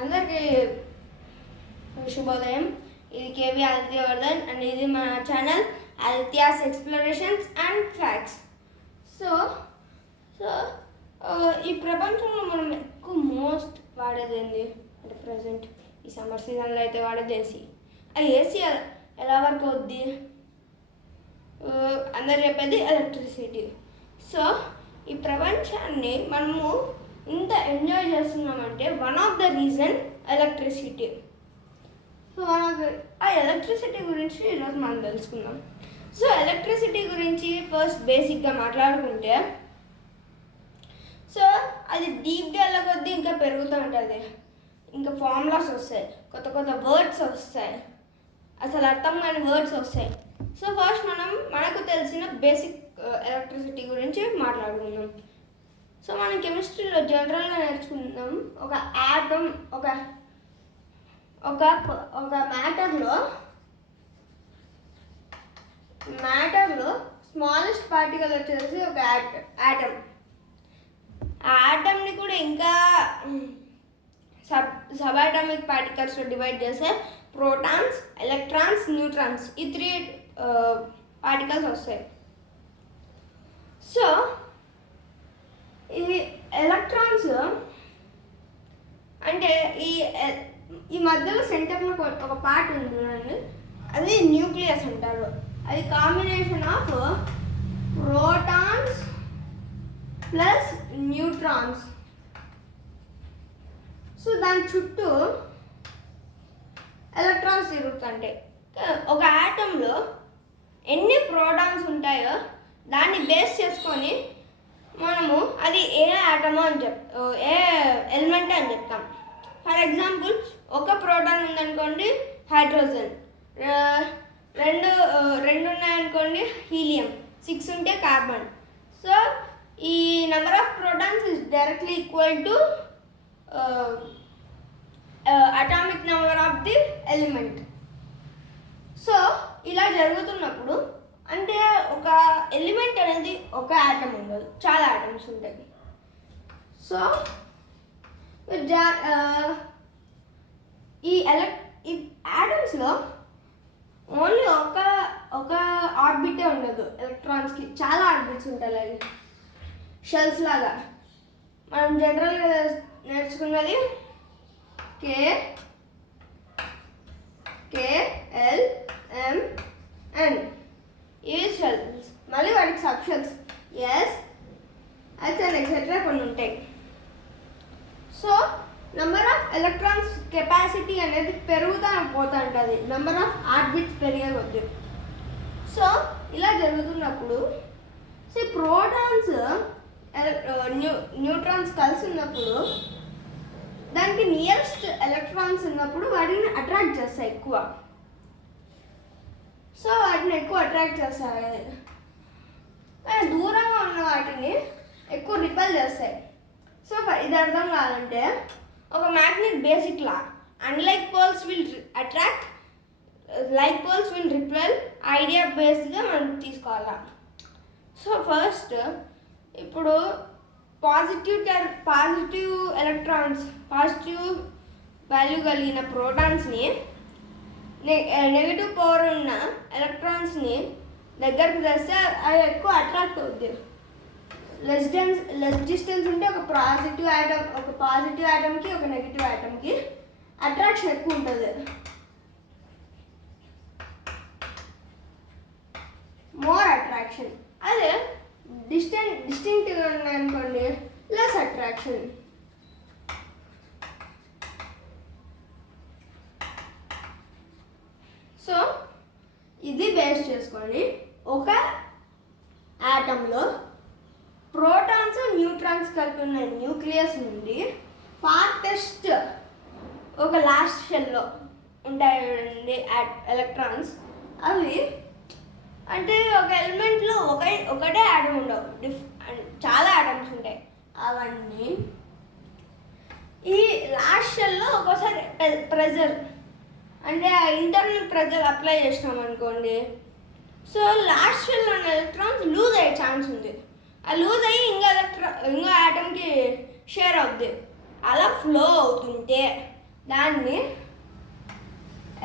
అందరికీ శుభోదయం. ఇది కేవి ఆదిత్యవర్ధన్ అండ్ ఇది మా channel Aditya's explorations and facts. So so ఈ ప్రపంచంలో మనం ఎక్కువ మోస్ట్ వాడేది ఏంది అంటే ప్రజెంట్ ఈ సమ్మర్ సీజన్లో అయితే వాడేది ఏసీ. ఆ ఏసీ ఎలా వర్క్ అవుద్ది? అందరు చెప్పేది ఎలక్ట్రిసిటీ. సో ఈ ప్రపంచాన్ని మనము ఇంత ఎంజాయ్ చేస్తున్నామంటే one of the reason electricity. So ఆ ఎలక్ట్రిసిటీ గురించి ఈరోజు మనం తెలుసుకుందాం. సో ఎలక్ట్రిసిటీ గురించి ఫస్ట్ బేసిక్గా మాట్లాడుకుంటే, సో అది డీప్గా వెళ్ళకొద్దీ ఇంకా పెరుగుతూ ఉంటుంది. ఇంకా ఫార్ములాస్ వస్తాయి, కొత్త కొత్త వర్డ్స్ వస్తాయి, అసలు అర్థం కాని వర్డ్స్ వస్తాయి. సో ఫస్ట్ మనకు తెలిసిన బేసిక్ ఎలక్ట్రిసిటీ గురించి మాట్లాడుకుందాం. సో మనం కెమిస్ట్రీలో జనరల్గా నేర్చుకుందాం, ఒక ఆటమ్ ఒక మ్యాటర్లో స్మాలెస్ట్ పార్టికల్ వచ్చేసి ఒక ఆటమ్. ఆ ఆటమ్ని కూడా ఇంకా సబ్ ఆటమిక్ పార్టికల్స్లో డివైడ్ చేస్తే ప్రోటాన్స్, ఎలక్ట్రాన్స్, న్యూట్రాన్స్ ఈ 3 పార్టికల్స్ వస్తాయి. సో ఈ ఎలక్ట్రాన్స్ అంటే ఈ మధ్యలో సెంటర్లో ఒక పార్ట్ ఉంది, అది న్యూక్లియస్ అంటారు. అది combination of protons plus neutrons. So దాని చుట్టూ ఎలక్ట్రాన్స్ తిరుగుతుంటాయి. ఒక ఆటంలో ఎన్ని ప్రోటాన్స్ ఉంటాయో దాన్ని బేస్ చేసుకొని మనము అది ఏ ఆటమో అని ఏ ఎలిమెంట్ అని చెప్తాం. ఫర్ ఎగ్జాంపుల్ ఒక ప్రోటాన్ ఉందనుకోండి హైడ్రోజన్, రెండు ఉన్నాయనుకోండి హీలియం, 6 ఉంటే కార్బన్. సో ఈ number of protons is directly equal to atomic number of the element. So ఇలా జరుగుతున్నప్పుడు అంటే ఒక ఎలిమెంట్ అనేది ఒక ఆటమ్ ఉండదు, చాలా ఆటమ్స్ ఉంటాయి. సో ఈ ఆటమ్స్లో ఓన్లీ ఒక ఆర్బిటే ఉండదు. ఎలక్ట్రాన్స్కి చాలా ఆర్బిట్స్ ఉంటాయి, అవి షెల్స్ లాగా. మనం జనరల్గా నేర్చుకున్నది KLMN ఇవి షెల్స్. మళ్ళీ వాటికి sub shells S, S and etc కొన్ని ఉంటాయి. So number of electrons capacity అనేది పెరుగుతూ పోతూ ఉంటుంది, నెంబర్ ఆఫ్ ఆర్బిట్స్ పెరిగే కొద్ది. సో ఇలా జరుగుతున్నప్పుడు ప్రోటాన్స్ న్యూట్రాన్స్ కలిసి ఉన్నప్పుడు దానికి నియరెస్ట్ ఎలక్ట్రాన్స్ ఉన్నప్పుడు వాటిని అట్రాక్ట్ చేస్తాయి ఎక్కువ. సో వాటిని ఎక్కువ అట్రాక్ట్ చేస్తాయి, దూరంగా ఉన్న వాటిని ఎక్కువ రిపెల్ చేస్తాయి. సో ఇది అర్థం కావాలంటే ఒక magnet basic law, unlike poles will attract, like poles will repel idea బేస్డ్గా మనం తీసుకోవాలి. సో ఫస్ట్ ఇప్పుడు పాజిటివ్ ఎలక్ట్రాన్స్, పాజిటివ్ వాల్యూ కలిగిన ప్రోటాన్స్ని నెగిటివ్ పవర్ ఉన్న ఎలక్ట్రాన్స్ని దగ్గరకు తెస్తే అవి ఎక్కువ అట్రాక్ట్ అవుతాయి. లెస్ డిస్టెన్స్ ఉంటే ఒక పాజిటివ్ ఆటమ్కి ఒక నెగిటివ్ ఆటమ్కి అట్రాక్షన్ ఎక్కువ ఉంటుంది. More attraction. అదే డిస్టింక్ట్గా ఉన్నాయనుకోండి లెస్ అట్రాక్షన్. సో ఇది బేస్ చేసుకొని ఒక ఆటంలో ప్రోటాన్స్ న్యూట్రాన్స్ కలిపి ఉన్న న్యూక్లియస్ నుండి ఫార్టెస్ట్ ఒక లాస్ట్ షెల్లో ఉంటాయండి ఎలక్ట్రాన్స్. అవి అంటే ఒక ఎలిమెంట్లో ఒకటే ఆటమ్ ఉండవు, చాలా ఆటమ్స్ ఉంటాయి. అవన్నీ ఈ లాస్ట్ షెల్లో ఒక్కోసారి ప్రెజర్ అంటే ఆ ఇంటర్నల్ ప్రెజర్ అప్లై చేసినాం అనుకోండి, సో లాస్ట్ షెల్లో ఉన్న ఎలక్ట్రాన్స్ లూజ్ అయ్యే ఛాన్స్ ఉంది. ఆ లూజ్ అయ్యి ఇంకో ఆటమ్కి షేర్ అవుద్ది. అలా ఫ్లో అవుతుంటే దాన్ని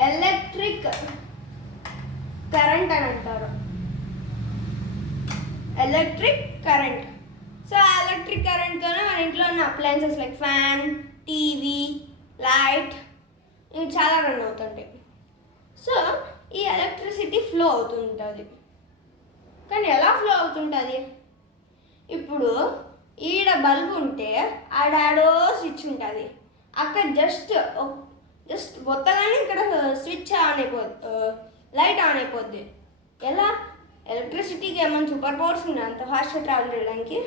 ఎలక్ట్రిక్ కరెంట్ అని అంటారు. Electric current. సో ఆ ఎలక్ట్రిక్ కరెంట్తోనే మన ఇంట్లో ఉన్న appliances like fan, TV, light ఇవి చాలా రన్ అవుతుంటాయి. సో ఈ ఎలక్ట్రిసిటీ ఫ్లో అవుతుంటుంది. కానీ ఎలా ఫ్లో అవుతుంటుంది? ఇప్పుడు ఈడ బల్బు ఉంటే ఆడాడో స్విచ్ ఉంటుంది, అక్కడ జస్ట్ బొత్తగానే ఇక్కడ స్విచ్ ఆన్ అయిపోద్ది, లైట్ ఆన్ అయిపోద్ది. ఎలా? ఎలక్ట్రిసిటీకి ఏమైనా సూపర్ పవర్స్ ఉన్నాయి అంత ఫాస్ట్గా ట్రావెల్ చేయడానికి?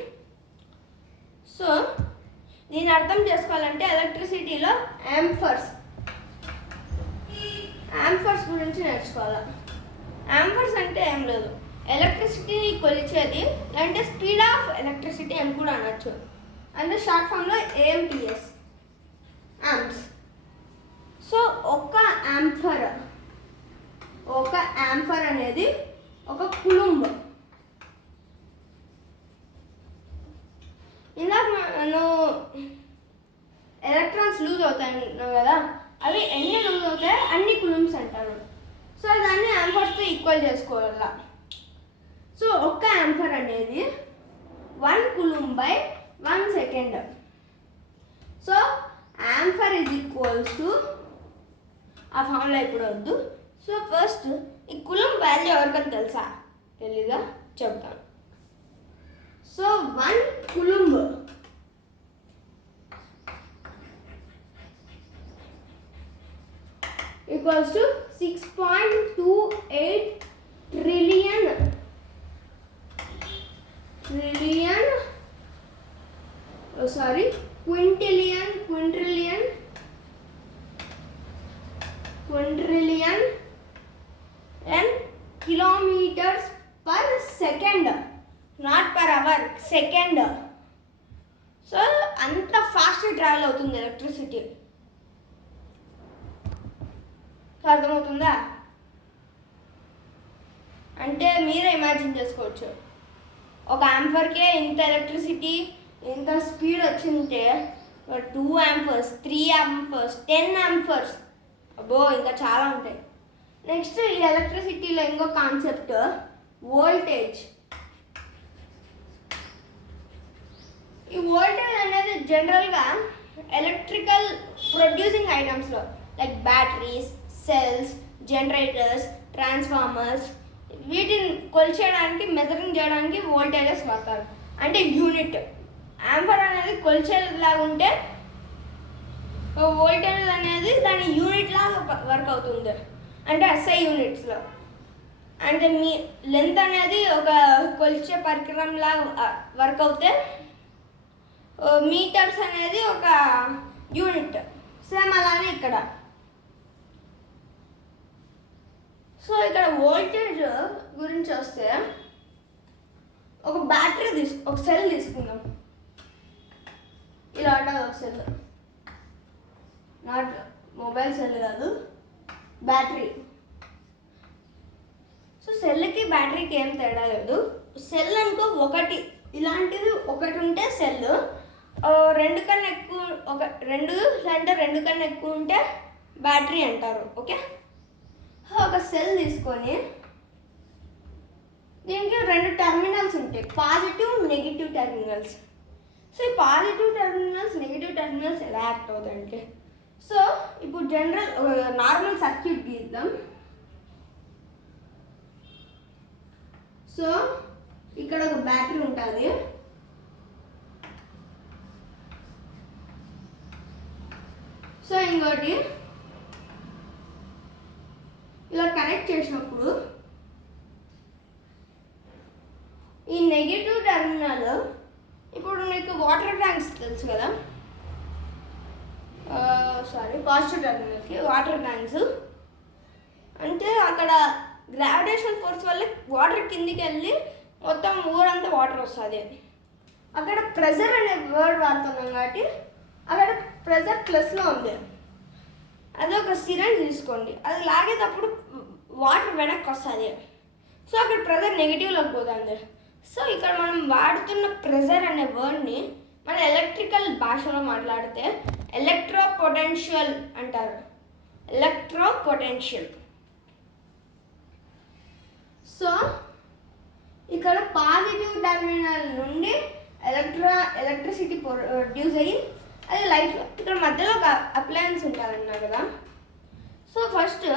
సో దీన్ని అర్థం చేసుకోవాలంటే ఎలక్ట్రిసిటీలో యాంపర్స్ గురించి నేర్చుకోవాలి. యాంపర్స్ అంటే ఏం లేదు, ఎలక్ట్రిసిటీని కొలిచేది, అంటే స్పీడ్ ఆఫ్ ఎలక్ట్రిసిటీ అని కూడా అనొచ్చు. అంటే షార్ట్ ఫామ్లో AMPS, ఆంప్స్. సో ఒక యాంపర్ అనేది ఒక కులుంబ్. ఇందాక మనం ఎలక్ట్రాన్స్ లూజ్ అవుతాయి కదా, అవి ఎన్ని లూజ్ అవుతాయో అన్ని కులుంబ్స్ అంటారు. సో దాన్ని యాంపర్స్తో ఈక్వల్ చేసుకోవాల. సో ఒక్క యాంపర్ అనేది 1 coulomb by 1 second. So hamper is equals to, ఆ ఫార్ములా ఇప్పుడు వద్దు. సో ఫస్ట్ ఈ కూలుంబ్ వాల్యూ ఎవరికని తెలుసా? తెలీదా? చెప్తాను. So 1 coulomb equals to 6.28 trillion quintillion and kilometers per second, not per hour, second. So అంత ఫాస్ట్గా ట్రావెల్ అవుతుంది ఎలక్ట్రిసిటీ. అర్థమవుతుందా? అంటే మీరే ఇమాజిన్ చేసుకోవచ్చు, ఒక యాంపర్కే ఇంత ఎలక్ట్రిసిటీ, ఇంత స్పీడ్ వచ్చింటే 2 యాంపర్స్, 3 యాంపర్స్, 10 యాంపర్స్, అబ్బో ఇంకా చాలా ఉంటాయి. నెక్స్ట్ ఈ ఎలక్ట్రిసిటీలో ఇంకో కాన్సెప్ట్ వోల్టేజ్. ఈ వోల్టేజ్ అనేది జనరల్గా ఎలక్ట్రికల్ ప్రొడ్యూసింగ్ ఐటమ్స్లో like batteries, cells, generators, transformers, వీటిని కొలిచేయడానికి, మెజరింగ్ చేయడానికి వోల్టేజెస్ వాడతారు. అంటే యూనిట్. యాంపర్ అనేది కొలిచేలాగా ఉంటే వోల్టేజ్ అనేది దాని యూనిట్ లాగా వర్క్ అవుతుంది, అంటే SI యూనిట్స్లో. అంటే మీ లెంత్ అనేది ఒక కొలిచే పరికరం లాగా వర్క్ అవుతే మీటర్స్ అనేది ఒక యూనిట్. సేమ్ అలానే ఇక్కడ. సో ఇక్కడ వోల్టేజ్ గురించి వస్తే ఒక బ్యాటరీ ఒక సెల్ తీసుకుందాం. ఇలా ఉంటుంది ఒక సెల్, నాట్ మొబైల్ సెల్ కాదు, బ్యాటరీ. సో సెల్కి బ్యాటరీకి ఏం తేడా లేదు. సెల్ అనుకో ఒకటి, ఇలాంటిది ఒకటి ఉంటే సెల్, 2 కన్నా ఎక్కువ, రెండు కన్నా ఎక్కువ ఉంటే బ్యాటరీ అంటారు. ఓకే, ఒక సెల్ తీసుకొని దీనికి 2 టెర్మినల్స్ ఉంటాయి, పాజిటివ్, నెగిటివ్ టెర్మినల్స్. సో ఈ పాజిటివ్ టెర్మినల్స్, నెగిటివ్ టెర్మినల్స్ ఎలా యాక్ట్ అవుతాయంటే, సో ఇప్పుడు నార్మల్ సర్క్యూట్ గీద్దాం. సో ఇక్కడ ఒక బ్యాటరీ ఉంటుంది, సో ఇంకోటి ఇలా కనెక్ట్ చేసినప్పుడు ఈ నెగిటివ్ టెర్మినల్, ఇప్పుడు నీకు వాటర్ ట్యాంక్స్ తెలుసు కదా, పాజిటివ్ టెర్మినల్కి వాటర్ ట్యాంక్స్ అంటే అక్కడ గ్రావిటేషన్ ఫోర్స్ వల్ల వాటర్ కిందికి వెళ్ళి మొత్తం ఊరంతా వాటర్ వస్తుంది. అక్కడ ప్రెజర్ అనే వర్డ్ వాడుతున్నాం కాబట్టి అక్కడ ప్రెజర్ ప్లస్లో ఉంది. అది ఒక సిరంజ్ తీసుకోండి, అది లాగేటప్పుడు వాటర్ వెనక్కి వస్తుంది. సో అక్కడ ప్రెజర్ నెగిటివ్లోకి పోతుంది. సో ఇక్కడ మనం వాడుతున్న ప్రెజర్ అనే వర్డ్ని మన ఎలక్ట్రికల్ భాషలో మాట్లాడితే ఎలక్ట్రోపొటెన్షియల్ అంటారు. ఎలక్ట్రోపొటెన్షియల్. సో ఇక్కడ పాజిటివ్ టెర్మినల్ నుండి ఎలక్ట్రిసిటీ ప్రొడ్యూస్ అయ్యి అది లైట్లో ఇక్కడ మధ్యలో ఒక అప్లయన్స్ ఉంటారన్నా కదా. సో ఫస్ట్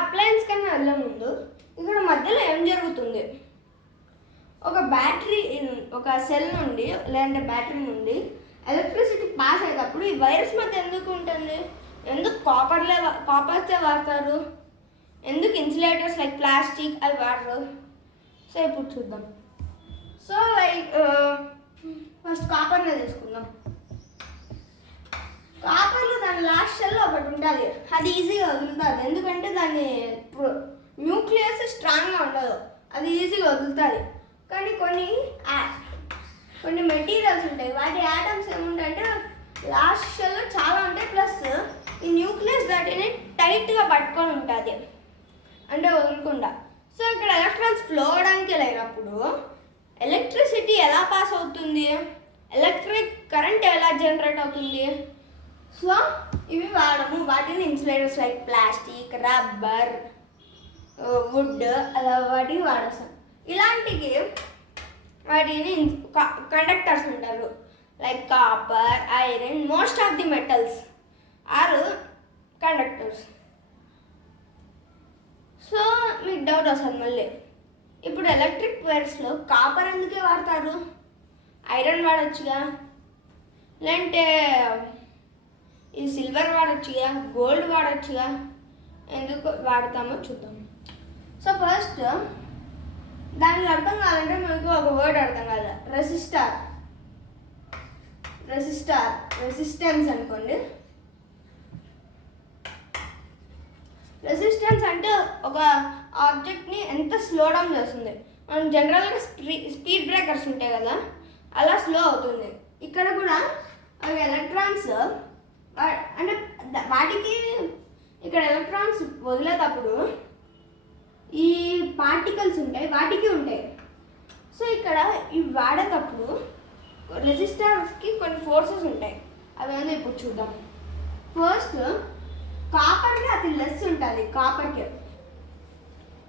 అప్లయన్స్ కన్నా వెళ్ళే ముందు ఇక్కడ మధ్యలో ఏం జరుగుతుంది, ఒక బ్యాటరీ ఒక సెల్ నుండి లేదంటే బ్యాటరీ నుండి ఎలక్ట్రిసిటీ పాస్ అయ్యేటప్పుడు ఈ వైర్స్ మధ్య ఎందుకు ఉంటుంది, ఎందుకు కాపర్సే వాడతారు, ఎందుకు ఇన్సులేటర్స్ లైక్ ప్లాస్టిక్ అవి వాడరు. సో ఇప్పుడు చూద్దాం. సో లైక్ ఫస్ట్ కాపర్నే తీసుకుందాం. కాపర్లో దాని లాస్ట్ షెల్ ఒకటి ఉంటుంది, అది ఈజీగా వదులుతుంది. ఎందుకంటే దాని న్యూక్లియస్ స్ట్రాంగ్గా ఉండదు, అది ఈజీగా వదులుతుంది. కానీ కొన్ని మెటీరియల్స్ ఉంటాయి, వాటి యాటమ్స్ ఏముంటాయంటే లాస్ట్ షెల్ చాలా ఉంటాయి, ప్లస్ ఈ న్యూక్లియస్ దాటిని టైట్గా పట్టుకొని ఉంటుంది అంటే వదలకుండా. సో ఇక్కడ ఎలక్ట్రాన్స్ ఫ్లో అవడానికి లేనప్పుడు ఎలక్ట్రిసిటీ ఎలా పాస్ అవుతుంది, ఎలక్ట్రిక్ కరెంట్ ఎలా జనరేట్ అవుతుంది. సో ఇవి వాడము, వాటిని insulators like plastic, rubber, wood అలా వాటిని వాడేస్తాం. ఇలాంటివి వాటిని కండక్టర్స్ ఉంటారు like copper, iron, most of the metals are conductors. So మీకు డౌట్ వస్తుంది మళ్ళీ, ఇప్పుడు ఎలక్ట్రిక్ వైర్స్లో కాపర్ ఎందుకే వాడతారు, ఐరన్ వాడచ్చుగా, లేదంటే ఈ సిల్వర్ వాడచ్చుగా, గోల్డ్ వాడచ్చుగా, ఎందుకు వాడతామో చూద్దాం. సో ఫస్ట్ దానికి అర్థం కావాలంటే మీకు ఒక వర్డ్ అర్థం కాదు, రెసిస్టెన్స్ అనుకోండి. రెసిస్టెన్స్ అంటే ఒక ఆబ్జెక్ట్ని ఎంత స్లో డౌన్ చేస్తుంది. మనం జనరల్గా స్పీడ్ బ్రేకర్స్ ఉంటాయి కదా, అలా స్లో అవుతుంది. ఇక్కడ కూడా ఎలక్ట్రాన్స్ అంటే వాటికి ఇక్కడ ఎలక్ట్రాన్స్ వదిలేటప్పుడు ఈ పార్టికల్స్ ఉంటాయి, వాటికి ఉంటాయి. సో ఇక్కడ ఇవి వాడేటప్పుడు రెసిస్టర్స్కి కొన్ని ఫోర్సెస్ ఉంటాయి, అవి ఏందో ఇప్పుడు చూద్దాం. ఫస్ట్ కాపర్కి అతి లెస్ ఉంటుంది. కాపర్కి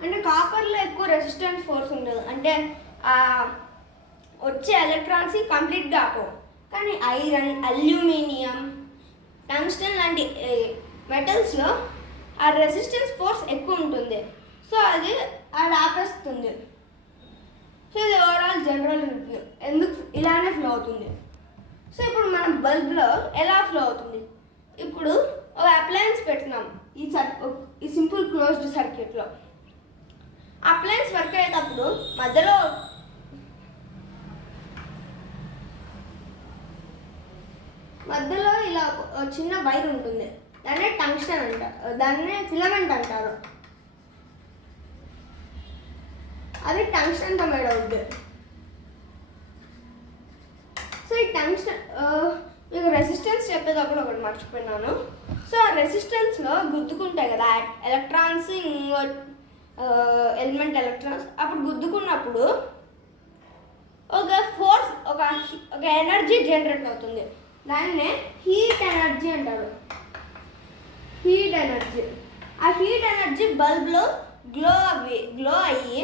అంటే కాపర్లో ఎక్కువ రెసిస్టెన్స్ ఫోర్స్ ఉండదు, అంటే వచ్చే ఎలక్ట్రాన్స్ కంప్లీట్గా ఆపవు. కానీ ఐరన్, అల్యూమినియం, టంగ్స్టన్ లాంటి మెటల్స్లో ఆ రెసిస్టెన్స్ ఫోర్స్ ఎక్కువ ఉంటుంది. సో అది ఆపేస్తుంది. సో ఇది ఓవరాల్ జనరల్ రివ్యూ, ఎందుకు ఇలానే ఫ్లో అవుతుంది. సో ఇప్పుడు మనం బల్బ్లో ఎలా ఫ్లో అవుతుంది, ఇప్పుడు ఒక అప్లయన్స్ పెట్టినాం ఈ సింపుల్ క్లోజ్డ్ సర్క్యూట్లో. అప్లయన్స్ వర్క్ అయ్యేటప్పుడు మధ్యలో ఇలా చిన్న వైర్ ఉంటుంది, దాన్నే టంగ్స్టన్ అంటారు, దాన్నే ఫిలమెంట్ అంటారు. అది టంగ్స్టన్తో మేడ్ అవుతుంది. సో ఈ టంగ్స్టన్ మీకు రెసిస్టెన్స్ చెప్పేటప్పుడు ఒకటి మర్చిపోయినాను. సో ఆ రెసిస్టెన్స్లో గుద్దుకుంటాయి కదా ఎలక్ట్రాన్స్, ఇంకో ఎలిమెంట్ ఎలక్ట్రాన్స్. అప్పుడు గుద్దుకున్నప్పుడు ఒక ఫోర్స్, ఒక ఎనర్జీ జనరేట్ అవుతుంది, దాన్నే హీట్ ఎనర్జీ అంటారు. Heat energy. ఆ హీట్ ఎనర్జీ బల్బ్లో గ్లో అయ్యి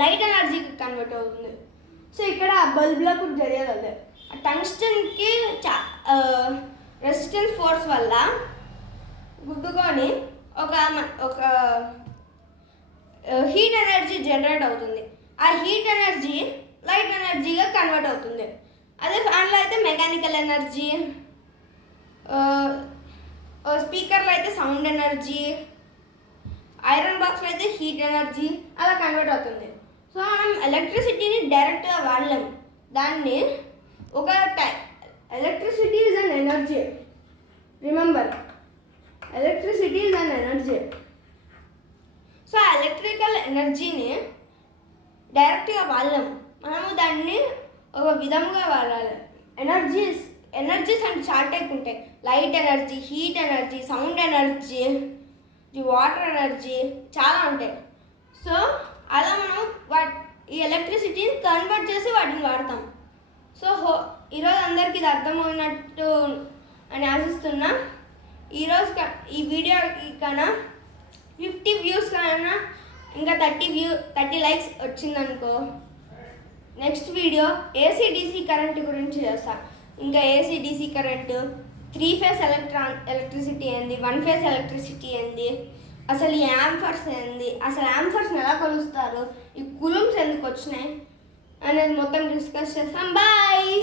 లైట్ ఎనర్జీకి కన్వర్ట్ అవుతుంది. సో ఇక్కడ ఆ బల్బ్లో కూడా జరిగేది అదే. ఆ టంగ్స్టన్కి రెసిస్టెన్స్ ఫోర్స్ వల్ల గుద్దుకొని ఒక హీట్ ఎనర్జీ జనరేట్ అవుతుంది. ఆ హీట్ ఎనర్జీ లైట్ ఎనర్జీగా కన్వర్ట్ అవుతుంది. అదే ఫ్యాన్లో అయితే మెకానికల్ ఎనర్జీ, స్పీకర్లో అయితే సౌండ్ ఎనర్జీ, ఐరన్ బాక్స్లో అయితే హీట్ ఎనర్జీ అలా కన్వర్ట్ అవుతుంది. సో మనం ఎలక్ట్రిసిటీని డైరెక్ట్గా వాడలేము, దాన్ని ఒక electricity is an energy. Remember, electricity is an energy. So ఆ ఎలక్ట్రికల్ ఎనర్జీని డైరెక్ట్గా వాడలేము, మనము దాన్ని ఒక విధముగా వాడాలి. ఎనర్జీస్ అంటే చాలా టైప్ ఉంటాయి, light energy, heat energy, sound energy, water energy, చాలా ఉంటాయి. సో అలా మనం ఈ ఎలక్ట్రిసిటీని కన్వర్ట్ చేసి వాటిని వాడతాం. సో ఈరోజు అందరికీ ఇది అర్థమైనట్టు అని ఆశిస్తున్నా. ఈరోజు ఈ వీడియోకి కన్నా 50 వ్యూస్ కన్నా ఇంకా 30 లైక్స్ వచ్చిందనుకో, నెక్స్ట్ వీడియో ఏసీ-డీసీ కరెంట్ గురించి చేస్తా. ఇంకా ఏసీ-డీసీ కరెంటు, 3 ఫేజ్ ఎలక్ట్రిసిటీ ఏంది, 1 ఫేజ్ ఎలక్ట్రిసిటీ ఏంది, అసలు ఈ యాంఫర్స్ ఏంది, అసలు యాంఫర్స్ని ఎలా కొలుస్తారు, ఈ కులమ్స్ ఎందుకు వచ్చినాయి అనేది మొత్తం డిస్కస్ చేస్తాం. బాయ్.